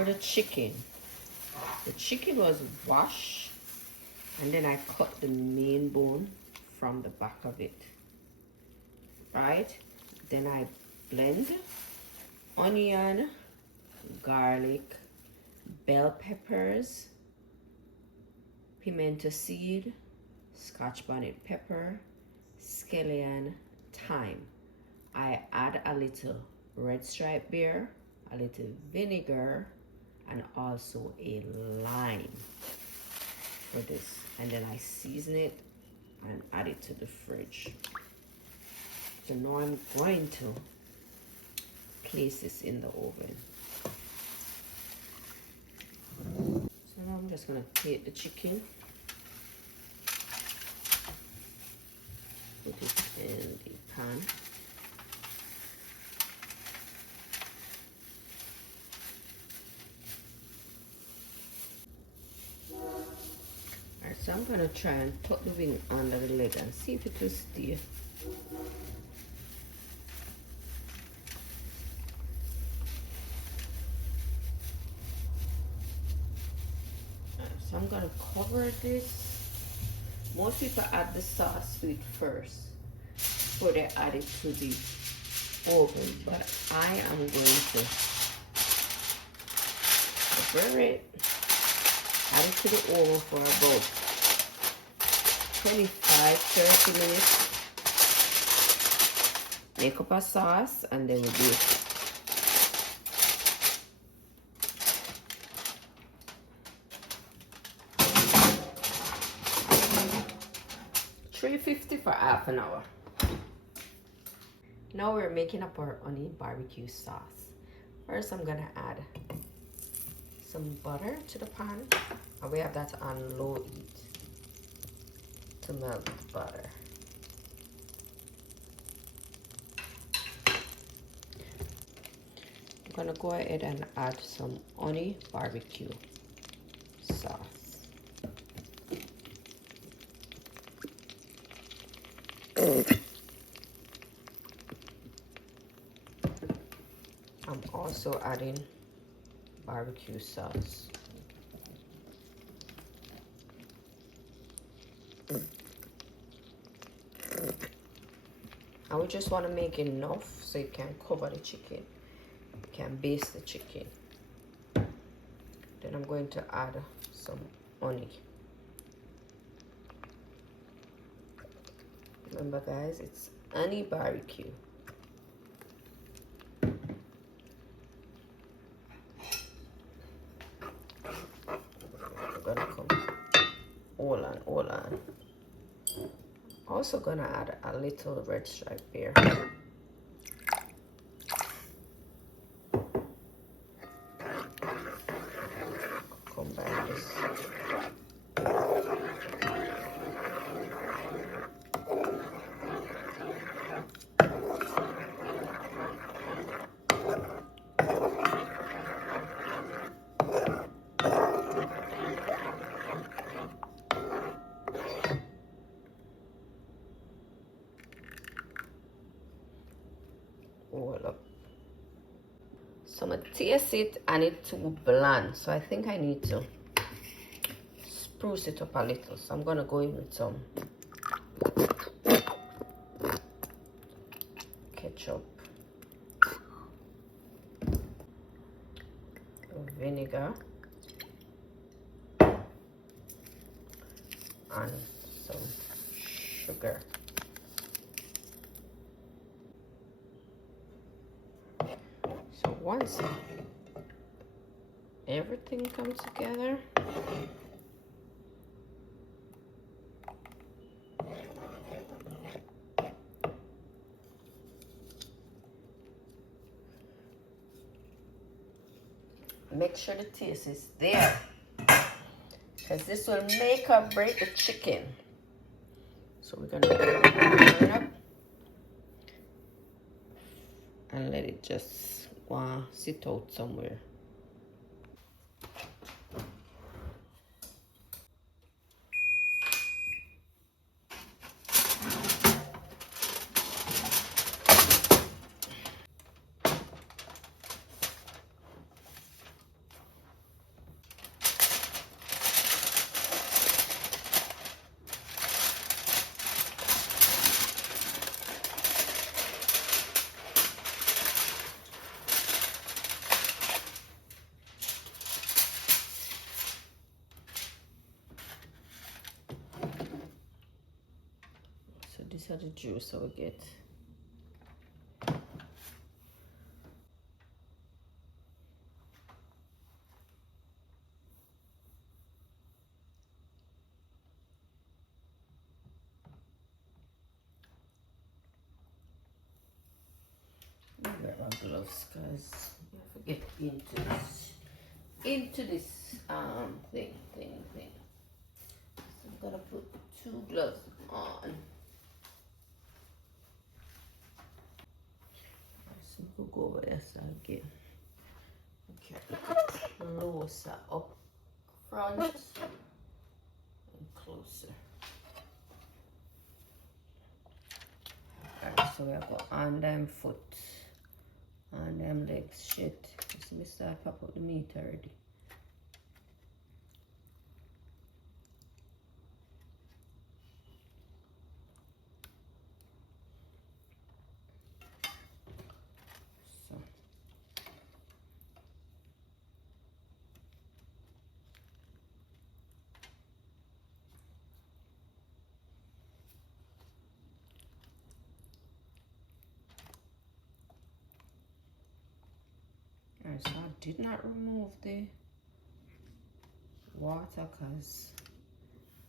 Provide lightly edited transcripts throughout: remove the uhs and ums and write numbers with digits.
for the chicken. The chicken was washed, and then I cut the main bone from the back of it. Right? Then I blend onion, garlic, bell peppers, pimento seed, scotch bonnet pepper, scallion, thyme. I add a little red stripe beer, a little vinegar, and also a lime for this. And then I season it and add it to the fridge. So now I'm going to place this in the oven. So now I'm just gonna take the chicken, put it in the pan. Alright, so I'm gonna try and put the wing under the lid and see if it will stay. So I'm gonna cover this. Most people add the sauce to it first before they add it to the oven, but I am going to cover it, add it to the oven for about 25-30 minutes. Make up a sauce, and then we'll do it. $350 for half an hour. Now we're making up our honey barbecue sauce. First, I'm gonna add some butter to the pan. And we have that on low heat to melt the butter. I'm gonna go ahead and add some honey barbecue sauce. I'm also adding barbecue sauce. And we just want to make enough so you can cover the chicken. You can baste the chicken. Then I'm going to add some honey. Remember guys, it's honey barbecue. I'm gonna come all on. Also gonna add a little red stripe beer. Combine this. All up. So I'm gonna taste it, and it's too bland, so I think I need to spruce it up a little. So I'm gonna go in with some ketchup, vinegar, and some sugar. So once everything comes together, make sure the taste is there, because this will make or break the chicken. So we're gonna turn up and let it just sit out somewhere. bit of the juice I will get. Wear my gloves because I forget into this thing. So I'm gonna put 2 gloves on. So we'll go over there so again. Okay, closer up front and closer. Alright, so we have got on them foot. On them legs, shit. So we start pop up the meat already. So. Alright, so I did not remove the water because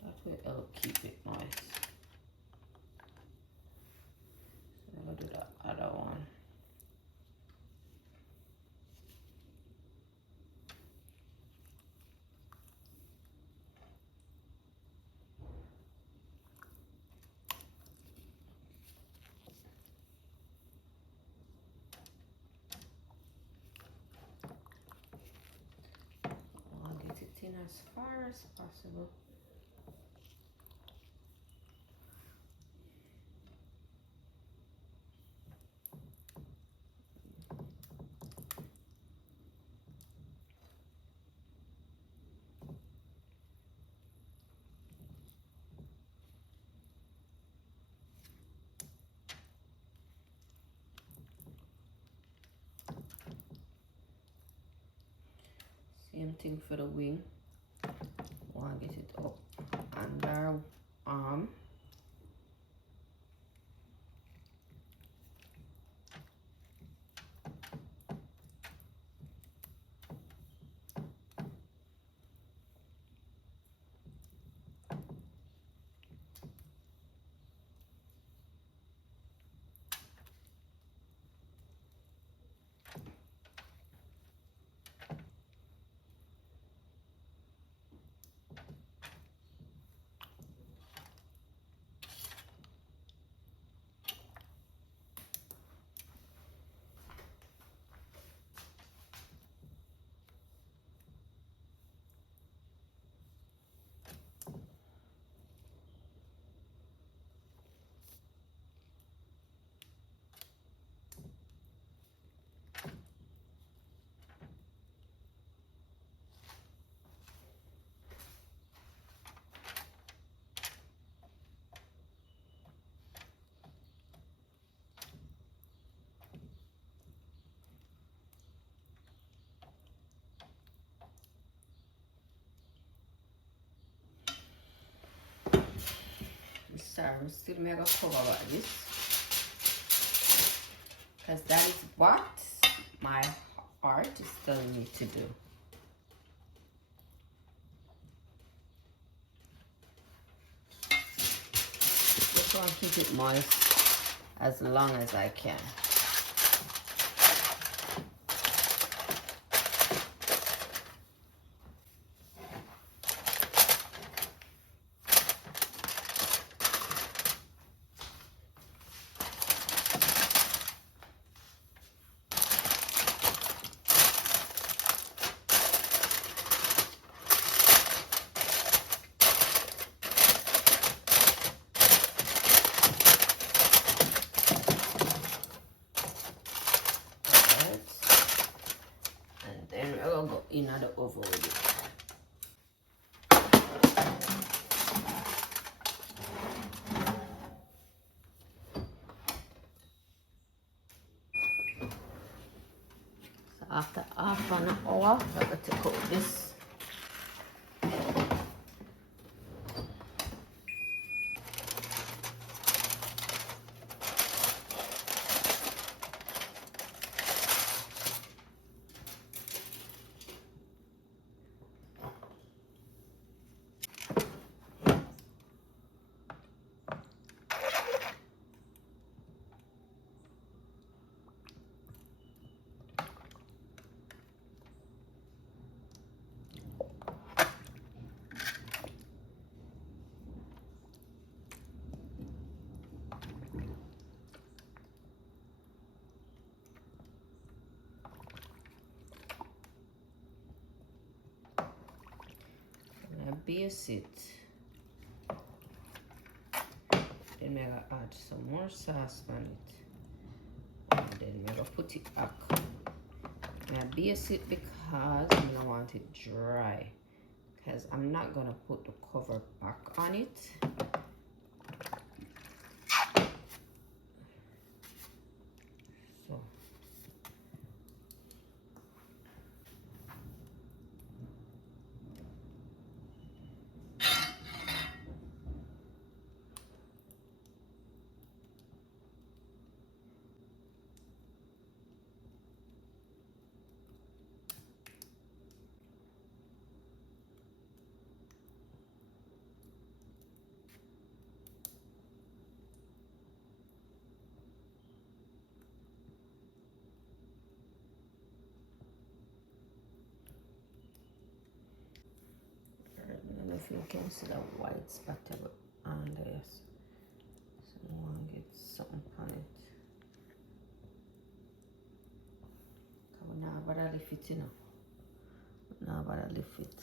that will help keep it nice. So I'm gonna do the other one. I'll get it in as far as possible. Same thing for the wing. Want to get it up under arm. Sorry, I'm still mega cover about this because that is what my heart is telling me to do. Just want to keep it moist as long as I can. In the oven with it. So after half an hour, I'm going to cook this. baste it. Then I'm gonna add some more sauce on it. And then I'm gonna put it back. I baste it because I don't want it dry. Because I'm not gonna put the cover back on it. So I don't know if you can see the white spot on there. So I want to get something on it. Now but I lift it, you know. Now but I lift it.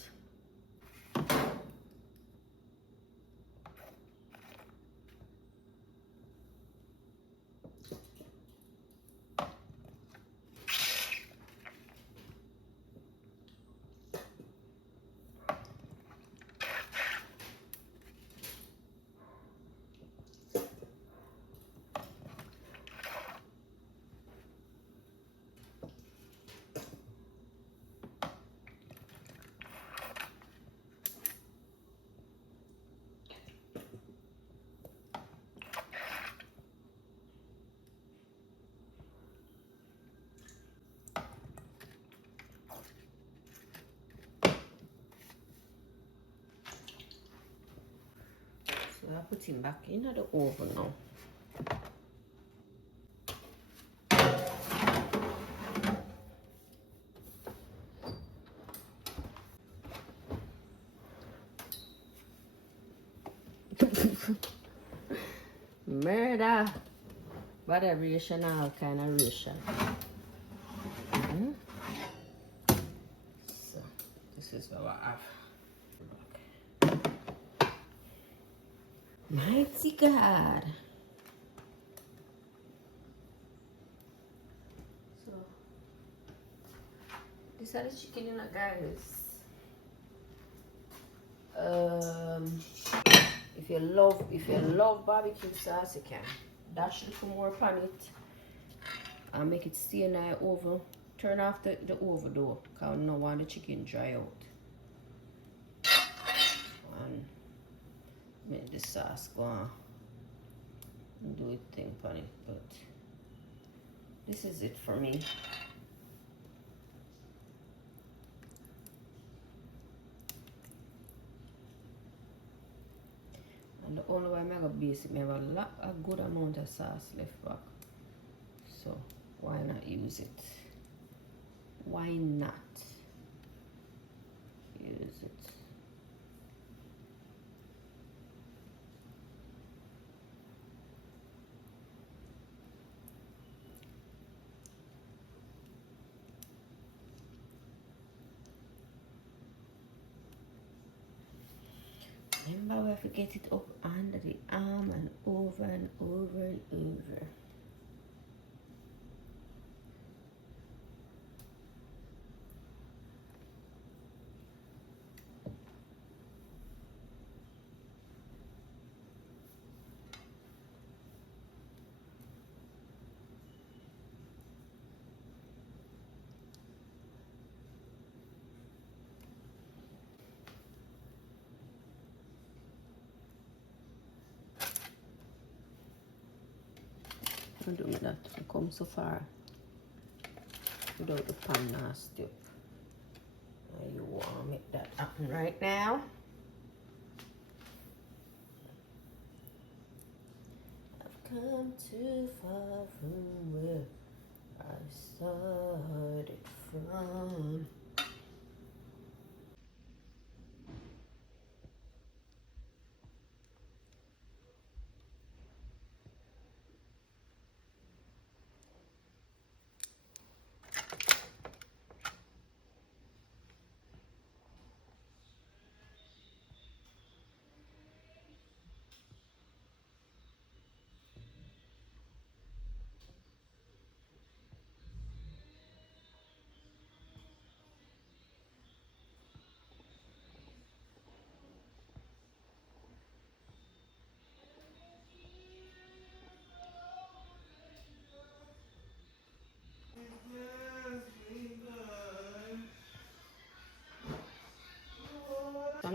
So I put him back into the oven now. Murder! Botheration, all kind of ration. So this is what I have. Mighty God! So these are the chicken, you know, guys. If you love barbecue sauce, you can dash a little more upon it and make it stay in the oven. Turn off the oven though, because I don't want the chicken dry out. And make the sauce go on and do it thing upon it. But this is it for me. And the only way I'm going to base it, I have a good amount of sauce left back. So why not use it? Why not use it? Remember, we have to get it up under the arm and over and over and over. Don't do me that. I come so far without the pan nasty up. You want to make that happen right now. I've come too far from where I started from.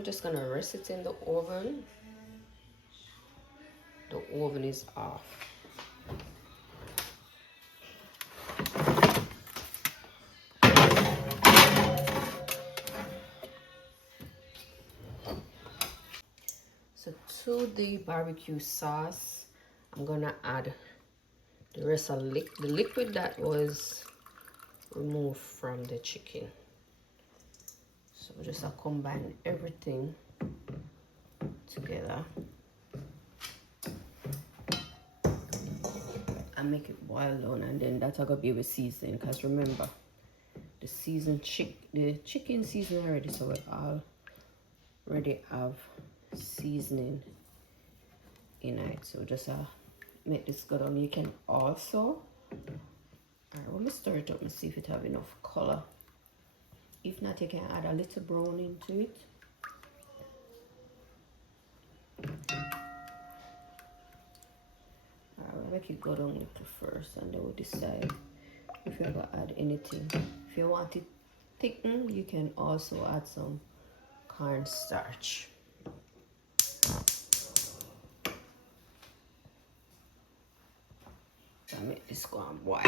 I'm just gonna rest it in the oven. The oven is off. So to the barbecue sauce, I'm gonna add the rest of the liquid that was removed from the chicken. So just combine everything together and make it boil down, and then that's gonna be with seasoning. Because remember, the chicken seasoning already, so we already have seasoning in it. So just make this go down. You can also, let me stir it up and see if it have enough color. If not, you can add a little brown into it. We'll make it go down a little first, and then we'll decide if you're gonna add anything. If you want it thicken, you can also add some cornstarch. So I make this go and boil.